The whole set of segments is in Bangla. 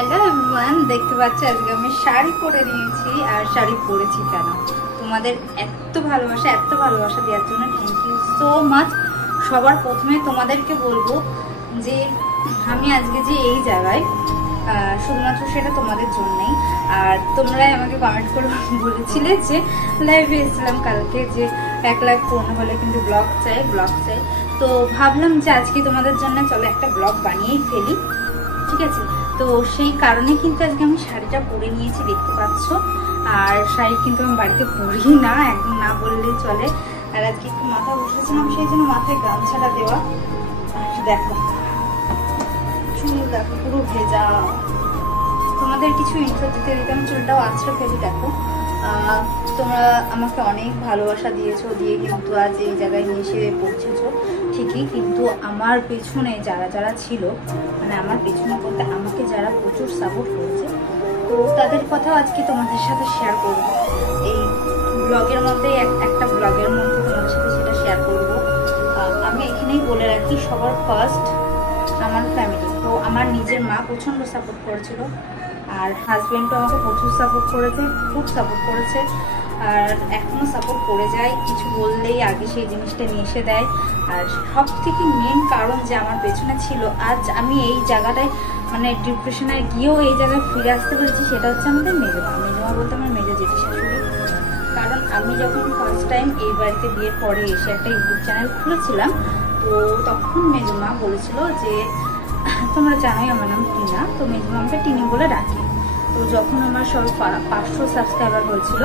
হ্যালো এভরিওয়ান, দেখতে পাচ্ছ আজকে আমি শাড়ি পরে নিয়েছি। আর শাড়ি পরেছি কেন? তোমাদের এত ভালোবাসা দেওয়ার জন্য থ্যাংক ইউ সো মাচ। সবার প্রথমে তোমাদেরকে বলবো যে আমি আজকে যে এই জায়গায় শুধুমাত্র সেটা তোমাদের জন্যই। আর তোমরাই আমাকে কমেন্ট করে বলেছিলে যে লাইভে এসেছিলাম কালকে যে 1 লাখ পূর্ণ হলে কিন্তু ব্লগ চাই। তো ভাবলাম যে আজকে তোমাদের জন্য চলো একটা ব্লগ বানিয়েই ফেলি, ঠিক আছে? তো সেই কারণে কিন্তু আজকে আমি শাড়িটা পরে নিয়েছি, দেখতে পাচ্ছ। আর শাড়ি কিন্তু আমি বাড়িতে পরি না, একদম না বললেই চলে। আর আজকে একটু মাথা বসেছিলাম, সেই জন্য মাথায় গামছাটা দেওয়া। দেখো চুল, দেখো পুরো ভেজা। তোমাদের কিছু ইন্ট্রো দিতে আমি চুলটাও আছড়ে ফেলি। দেখো তোমরা আমাকে অনেক ভালোবাসা দিয়েছো, দিয়ে কিন্তু আজ এই জায়গায় নিয়ে এসে পৌঁছেছো ঠিকই, কিন্তু আমার পেছনে যারা ছিল, মানে আমার পেছনে বলতে আমাকে যারা প্রচুর সাপোর্ট করেছে, তো তাদের কথাও আজকে তোমাদের সাথে শেয়ার করব। এই ব্লগের মধ্যে একটা ব্লগের মধ্যে তোমাদের সাথে সেটা শেয়ার করব। আমি এখানেই বলে রাখি, সবার ফার্স্ট আমার ফ্যামিলি। তো আমার নিজের মা প্রচণ্ড সাপোর্ট করেছিল, আর হাজব্যান্ডও আমাকে প্রচুর সাপোর্ট করেছে, খুব সাপোর্ট করেছে, আর এখনও সাপোর্ট করে যায়। কিছু বললেই আগে সেই জিনিসটা নিয়ে এসে দেয়। আর সব থেকে মেন কারণ যে আমার পেছনে ছিল, আজ আমি এই জায়গাটায় মানে ডিপ্রেশনে গিয়েও এই জায়গায় ফিরে আসতে পেরেছি, সেটা হচ্ছে আমাদের মেজমা বলতে আমার মেজো জেঠি শাশুড়ি। কারণ আমি যখন ফার্স্ট টাইম এই বাড়িতে বিয়ের পরে এসে একটা ইউটিউব চ্যানেল খুলেছিলাম, তো তখন মেজমা বলেছিল যে তোমরা জানোই আমার নাম টিনা, তো মেজমা আমাকে টিনি বলে ডাকে। তো যখন আমার সব 500 সাবস্ক্রাইবার হয়েছিল,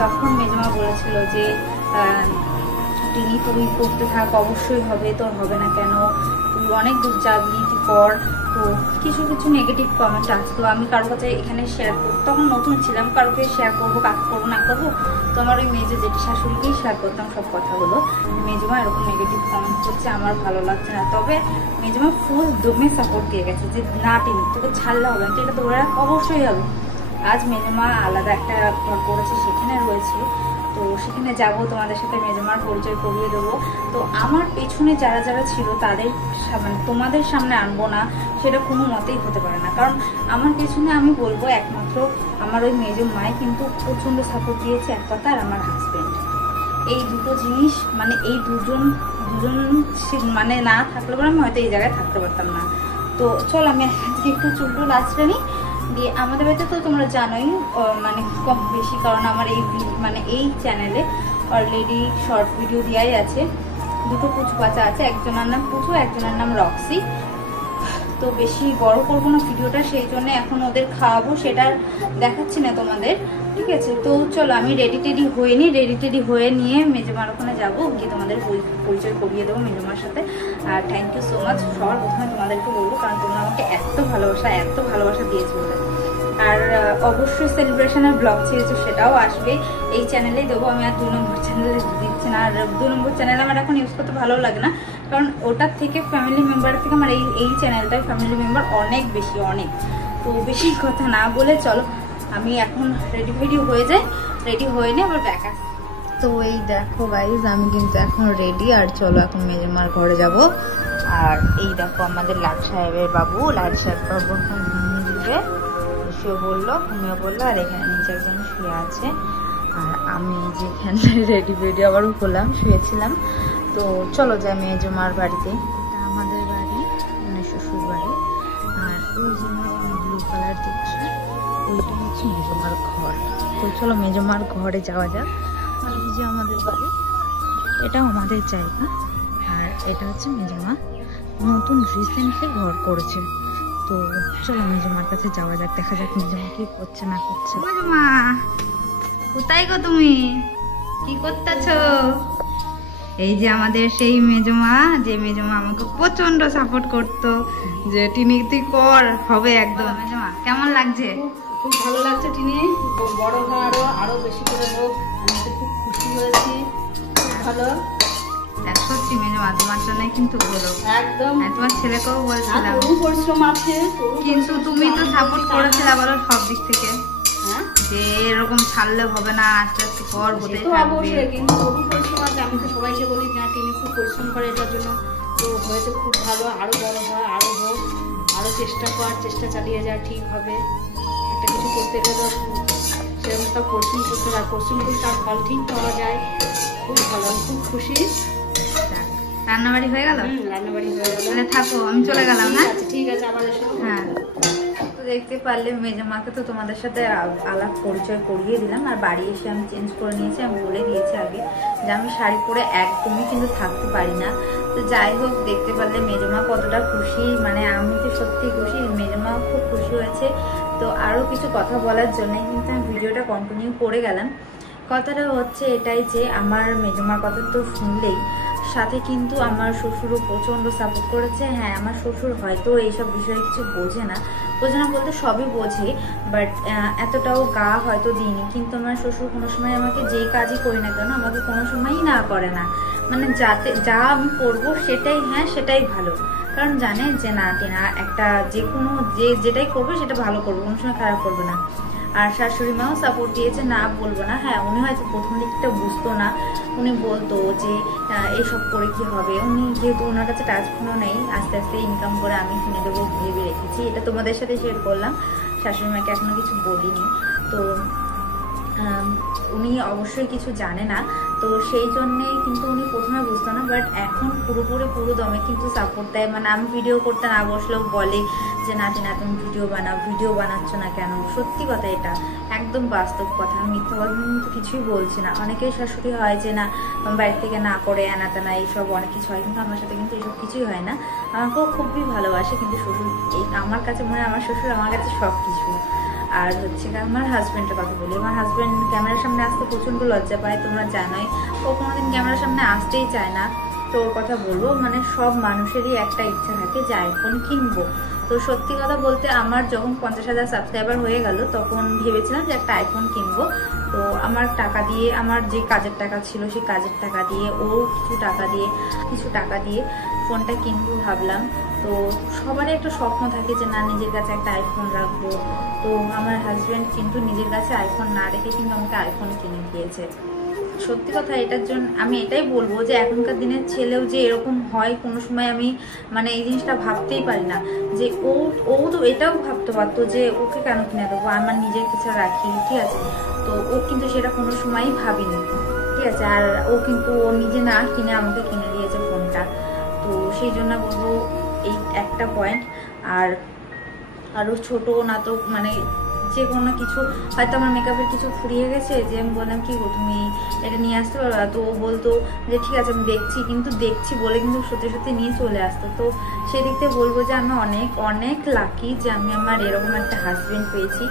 তখন মেজমা বলেছিল যে টিনি তুই করতে থাক, অবশ্যই হবে, তোর হবে না কেন, তুই অনেক দূর যাবি, তুই কর। তো কিছু নেগেটিভ কমেন্ট আসতো, আমি কারোর কাছে এখানে শেয়ার করবো, তখন নতুন ছিলাম, কারোকে শেয়ার করবো, কাকে করবো না করবো, তো আমার ওই মেজো জেঠি শাশুড়িকেই শেয়ার করতাম সব কথাগুলো। মেজমা এরকম নেগেটিভ কমেন্ট করছে, আমার ভালো লাগছে না। তবে মেজমা ফুল দমে সাপোর্ট দিয়ে গেছে যে না টিনি তোকে ছাড়লে হবে না, এটা ধরে রাখ, অবশ্যই হবে। আজ মেজমা আলাদা একটা ঘর করেছে, সেখানে রয়েছে, তো সেখানে যাব, তোমাদের সাথে মেজমার পরিচয় করিয়ে দেবো। তো আমার পেছনে যারা ছিল তাদের মানে তোমাদের সামনে আনবো না, সেটা কোনো মতেই হতে পারে না। কারণ আমার পেছনে আমি বলবো একমাত্র আমার ওই মেজো মাই কিন্তু প্রচণ্ড সাপোর্ট দিয়েছে, এক কথা, আর আমার হাজব্যান্ড। এই দুটো জিনিস মানে এই দুজন মানে না থাকলে পরে আমি হয়তো এই জায়গায় থাকতে পারতাম না। তো চল আমি আজকে একটু চুলটুল আঁচড়ে নিই। দিয়ে আমাদের বাড়িতে তো তোমরা জানোই মানে কম বেশি, কারণ আমার এই চ্যানেলে অলরেডি শর্ট ভিডিও দেওয়াই আছে। দুটো পুচু বাচ্চা আছে, একজনের নাম পুচু, একজনের নাম রক্সি। তো বেশি বড় করবো না ভিডিওটা, সেই জন্য এখন ওদের খাওয়াবো, সেটা দেখাচ্ছি না তোমাদের, ঠিক আছে? তো চলো আমি রেডি টেডি হয়ে নিয়ে মেজমার ওখানে যাবো, গিয়ে তোমাদের পরিচয় করিয়ে দেবো মেজমার সাথে। আর থ্যাংক ইউ সো মাচ, সবার প্রথমে তোমাদেরকে বলবো, কারণ তোমরা আমাকে এত ভালোবাসা দিয়েছো। আর অবশ্যই সেলিব্রেশনের ব্লগ ছেড়েছো, সেটাও আসবে এই চ্যানেলেই দেবো। আমি আর 2 নম্বর চ্যানেলে দিচ্ছি না, আর 2 নম্বর চ্যানেল আমার এখন ইউজ করতে ভালো লাগে না, কারণ ওটার থেকে ফ্যামিলি মেম্বার থেকে আমার এই চ্যানেলটায় ফ্যামিলি মেম্বার অনেক বেশি, অনেক। তো বেশি কথা না বলে চলো আমি এখন রেডি হয়ে যাই, রেডি হয়ে নিয়ে আবার ব্যাক আসি। তো এই দেখো গাইজ, আমি কিন্তু এখন রেডি, আর চলো এখন মেজমার ঘরে যাব। আর এই দেখো আমাদের লাট সাহেব বাবু এখন ঘুমিয়ে দিবে, ঘুমিয়ে বললো, আর এখানে নিচে একজন শুয়ে আছে। আর আমি যেখানে রেডি আবারও করলাম, শুয়েছিলাম। তো চলো যাই মেজমার বাড়িতে, আমাদের বাড়ি মানে শ্বশুর বাড়ি। আর ওই যে ব্লু কালার দেখছি, ওইটা হচ্ছে মেজমার ঘর। তো চলো মেজমার ঘরে যাওয়া যাক। আর এই যে আমাদের বাড়ি, এটাও আমাদের জায়গা। আর এটা হচ্ছে মেজমা নতুন রিসেন্টলি ঘর করেছে। তো চলো মেজমার কাছে যাওয়া যাক, দেখা যাক মেজমা কি করছে না করছে। মেজমা কোথায় গো তুমি, কি করতেছ? এই যে আমাদের সেই মেজমা, যে মেজমা আমাকে প্রচন্ড সাপোর্ট করতো যে টিনি তুই কর, হবে একদম। মেজমা কেমন লাগছে? খুব ভালো লাগছে টিনি, বড় হয় আরো বেশি করে হোক, আমি তো খুব খুশি হয়েছি, খুব ভালো। সত্যি মেজমা তোমার জন্য কিন্তু বলো, একদম তোমার ছেলেকেও বলছিলাম, পরিশ্রম আছে, কিন্তু তুমি তো সাপোর্ট করেছিলে বলো সব দিক থেকে, যে এরকম ছাড়লে হবে না, আস্তে আস্তে কর, হতে থাকবে। কিন্তু বহু পরিশ্রম আছে, আমি তো সবাইকে বলি না টিনি খুব পরিশ্রম করে এটার জন্য, তো হয়েছে খুব ভালো, আরো বড় হয়, আরো হোক, আরও চেষ্টা চালিয়ে যা, ঠিক হবে। একটা কিছু করতে গেলে সেরকম তার পরিশ্রম করতে হয়, পরিশ্রম করে তার ফল ঠিক পাওয়া যায়। খুব ভালো, আমি খুব খুশি। রান্নাবাড়ি হয়ে গেল? রান্নাবাড়ি হয়ে গেল। তাহলে থাকো, আমি চলে গেলাম। হ্যাঁ ঠিক আছে, আবার এসো। হ্যাঁ, তো দেখতে পারলে মেজমাকে তো তোমাদের সাথে আলাপ পরিচয় করিয়ে দিলাম। আর বাড়ি এসে আমি চেঞ্জ করে নিয়েছি। আমি বলে দিয়েছি আগে যে আমি শাড়ি পরে একদমই কিন্তু থাকতে পারি না। তো যাই হোক, দেখতে পারলে মেজমা কতটা খুশি, মানে আমি তো সত্যি খুশি, মেজমাও খুব খুশি হয়েছে। তো আরও কিছু কথা বলার জন্যই কিন্তু আমি ভিডিওটা কন্টিনিউ করে গেলাম। কথাটা হচ্ছে এটাই যে আমার মেজমার কথা তো শুনলেই, সাথে কিন্তু আমার শ্বশুরও প্রচণ্ড সাপোর্ট করেছে। হ্যাঁ, আমার শ্বশুর হয়তো এইসব বিষয়ে কিছু বোঝে না বলতে সবই বোঝে, বাট এতটাও গা হয়তো দিইনি। কিন্তু আমার শ্বশুর কোনো সময় আমাকে যেই কাজই করি না কেন আমাকে কোনো সময়ই না করে না, মানে যা আমি করবো সেটাই হ্যাঁ সেটাই ভালো। কারণ জানে যে না টিনা একটা যেটাই করবে সেটা ভালো করবে, কোনো সময় খারাপ করবে না। আর শাশুড়ি মাও সাপোর্ট দিয়েছে, না বলবো না। হ্যাঁ, উনি হয়তো প্রথম দিকটা বুঝতো না, উনি বলতো যে এইসব করে কি হবে। উনি যেহেতু ওনার কাছে টাচ ফোনও নেই, আস্তে আস্তে ইনকাম করে আমি কিনে দেবো ভেবে রেখেছি। এটা তোমাদের সাথে শেয়ার করলাম, শাশুড়ি মাকে এখনো কিছু বলিনি। তো উনি অবশ্যই কিছু জানে না, তো সেই জন্যেই কিন্তু উনি প্রথমে বুঝতো না, বাট এখন পুরো দমে কিন্তু সাপোর্ট দেয়। মানে আমি ভিডিও করতে না বসলেও বলে যে না টিনা তুমি ভিডিও বানাচ্ছ না কেন। সত্যি কথা, এটা একদম বাস্তব কথা, আমি মিথ্যা কথা কিন্তু কিছুই বলছি না। অনেকেই শাশুড়ি হয় যে না বাড়ি থেকে না করে আনা টানা এইসব অনেক কিছু হয়, কিন্তু আমার সাথে কিন্তু এইসব কিছুই হয় না। আমাকেও খুবই ভালোবাসে, কিন্তু শ্বশুর আমার কাছে আমার শ্বশুর আমার কাছে সব কিছু। আর হচ্ছে আমার হাজব্যান্ডের কথা বলি, আমার হাজব্যান্ড ক্যামেরার সামনে আসতে প্রচণ্ড লজ্জা পায়, তোমরা জানোই। ও কোনোদিন ক্যামেরার সামনে আসতেই চায় না। তো ওর কথা বলবো, মানে সব মানুষেরই একটা ইচ্ছা থাকে যে আইফোন কিনবো। তো সত্যি কথা বলতে আমার যখন 50,000 সাবস্ক্রাইবার হয়ে গেল তখন ভেবেছিলাম যে একটা আইফোন কিনবো। তো আমার টাকা দিয়ে, আমার যে কাজের টাকা ছিল সেই কাজের টাকা দিয়ে, ও কিছু টাকা দিয়ে ফোনটা কিনবো ভাবলাম। তো সবারই একটা স্বপ্ন থাকে যে না নিজের কাছে একটা আইফোন রাখবো। তো আমার হাজব্যান্ড কিন্তু নিজের কাছে আইফোন না রেখে কিন্তু আমাকে আইফোন কিনে দিয়েছে। সত্যি কথা, এটার জন্য আমি এটাই বলবো যে এখনকার দিনের ছেলেও যে এরকম হয় কোনো সময় আমি মানে এই জিনিসটা ভাবতেই পারি না। যে ও তো এটাও ভাবতে পারতো যে ওকে কেন কিনে দেবো, আমার নিজের কিছু রাখি, ঠিক আছে। তো ও কিন্তু সেটা কোনো সময়ই ভাবিনি, ঠিক আছে। আর ও কিন্তু ও নিজে না কিনে আমাকে কিনে দিয়েছে ফোনটা। তো সেই জন্য বলবো এই একটা পয়েন্ট। আর আরও ছোটো না তো মানে যে কোনো কিছু হয়তো আমার মেকআপের কিছু ফুরিয়ে গেছে, যে আমি বললাম কি গো তুমি এটা নিয়ে আসতে পারো, তো ও বলতো যে ঠিক আছে আমি দেখছি, কিন্তু দেখছি বলে কিন্তু সত্যি নিয়ে চলে আসতো। তো সেদিক থেকে বলবো যে আমি অনেক অনেক লাকি যে আমি আমার এরকম একটা হাজবেন্ড পেয়েছি।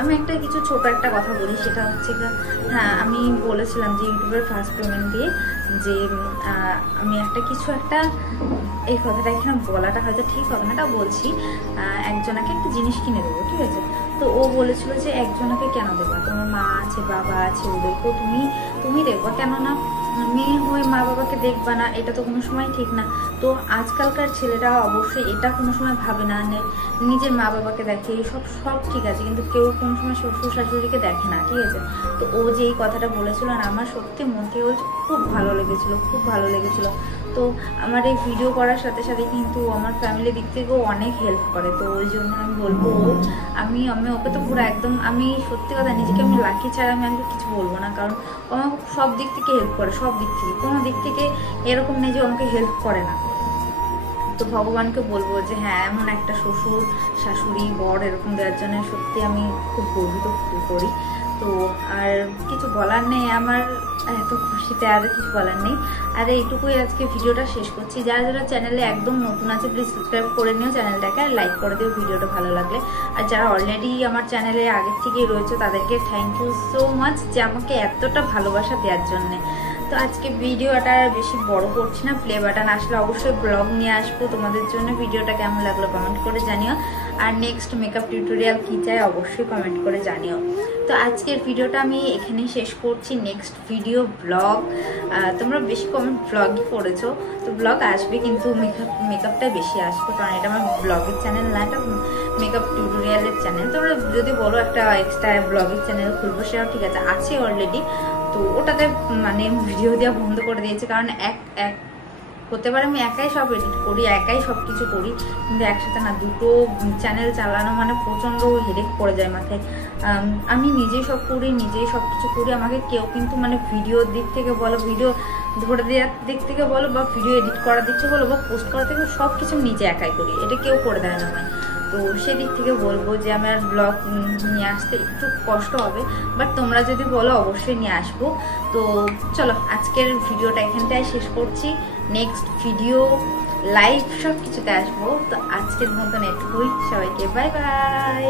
আমি কিছু ছোট একটা কথা বলি, সেটা হচ্ছে হ্যাঁ আমি বলেছিলাম যে ইউটিউবের ফার্স্ট পেমেন্ট দিয়ে যে আমি একটা এই কথাটা এখানে বলাটা হয়তো ঠিক হবে না, এটা বলছি, একজনকে একটা জিনিস কিনে দেবো, ঠিক আছে। তো ও বলেছিল যে একজনকে কেন দেবা, তোমার মা আছে বাবা আছে ওদেরকেও তুমি দেখবা, কেননা মেয়ে হয়ে মা বাবাকে দেখবা না, এটা তো কোনো সময় ঠিক না। তো আজকালকার ছেলেরা অবশ্যই এটা কোনো সময় ভাবে না, নিজের মা বাবাকে দেখে, সব ঠিক আছে, কিন্তু কেউ কোনো সময় শ্বশুর শাশুড়িকে দেখে না, ঠিক আছে। তো ও যে এই কথাটা বলেছিল না, আমার সত্যি মন থেকে খুব ভালো লেগেছিল। তো আমার এই ভিডিও করার সাথে সাথে কিন্তু আমার ফ্যামিলির দিক থেকেও অনেক হেল্প করে। তো ওই জন্য আমি বলবো আমি ওকে তো পুরো একদম, আমি সত্যি কথা নিজেকে আমি লাকি ছাড়া আমি কিছু বলবো না, কারণ ও আমাকে সব দিক থেকে হেল্প করে, সব দিক থেকে, কোনো দিক থেকে এরকম নেই যে আমাকে হেল্প করে না। তো ভগবানকে বলবো যে হ্যাঁ এমন একটা শ্বশুর শাশুড়ি বর এরকম দেওয়ার জন্য সত্যি আমি খুব গর্বিত ফিল করি। তো আর কিছু বলার নেই, আমার এত খুশিতে আর কিছু বলার নেই। আর এইটুকুই আজকে ভিডিওটা শেষ করছি। যারা চ্যানেলে একদম নতুন আছে প্লিজ সাবস্ক্রাইব করে নিও চ্যানেলটাকে, আর লাইক করে দিও ভিডিওটা ভালো লাগলে। আর যারা অলরেডি আমার চ্যানেলে আগের থেকেই রয়েছে তাদেরকে থ্যাংক ইউ সো মাচ যে আমাকে এতটা ভালোবাসা দেওয়ার জন্যে। তো আজকে ভিডিওটা বেশি বড় করছি না, প্লে বাটন আসলে অবশ্যই ব্লগ নিয়ে আসবো তোমাদের জন্য। ভিডিওটা কেমন লাগলো কমেন্ট করে জানিও, আর নেক্সট মেকআপ টিউটোরিয়াল কী চাই অবশ্যই কমেন্ট করে জানিও। তো আজকের ভিডিওটা আমি এখানেই শেষ করছি। নেক্সট ভিডিও ব্লগ, তোমরা বেশি কমেন্ট ব্লগই করেছো, তো ব্লগ আসবে কিন্তু মেকআপটাই বেশি আসবে, কারণ এটা আমার ব্লগের চ্যানেল না, এটা মেকআপ টিউটোরিয়ালের চ্যানেল। তোমরা যদি বলো একটা এক্সট্রা ব্লগের চ্যানেল খুলবো, সেটাও ঠিক আছে অলরেডি। তো ওটাতে মানে ভিডিও দেওয়া বন্ধ করে দিয়েছে, কারণ হতে পারে আমি একাই সব এডিট করি, একাই সব কিছু করি, কিন্তু একসাথে না, দুটো চ্যানেল চালানো মানে প্রচণ্ড হেডেক পড়ে যায় মাথায়। আমি নিজেই সব করি, নিজেই সব কিছু করি, আমাকে কেউ কিন্তু মানে ভিডিওর দিক থেকে বলো, ভিডিও ধরে দেওয়ার দিক থেকে বলো, বা ভিডিও এডিট করার দিক থেকে বলো, বা পোস্ট করার থেকে, সব কিছু নিজে একাই করি, এটা কেউ করে দেয় না আমায়। তো সেদিক থেকে বলবো যে আমার ব্লগ নিয়ে আসতে একটু কষ্ট হবে, বাট তোমরা যদি বলো অবশ্যই নিয়ে আসবো। তো চলো আজকের ভিডিওটা এখানটায় শেষ করছি, নেক্সট ভিডিও লাইভ সব কিছুতে আসবো। তো আজকের মতন এটুকুই, সবাইকে বাই বাই।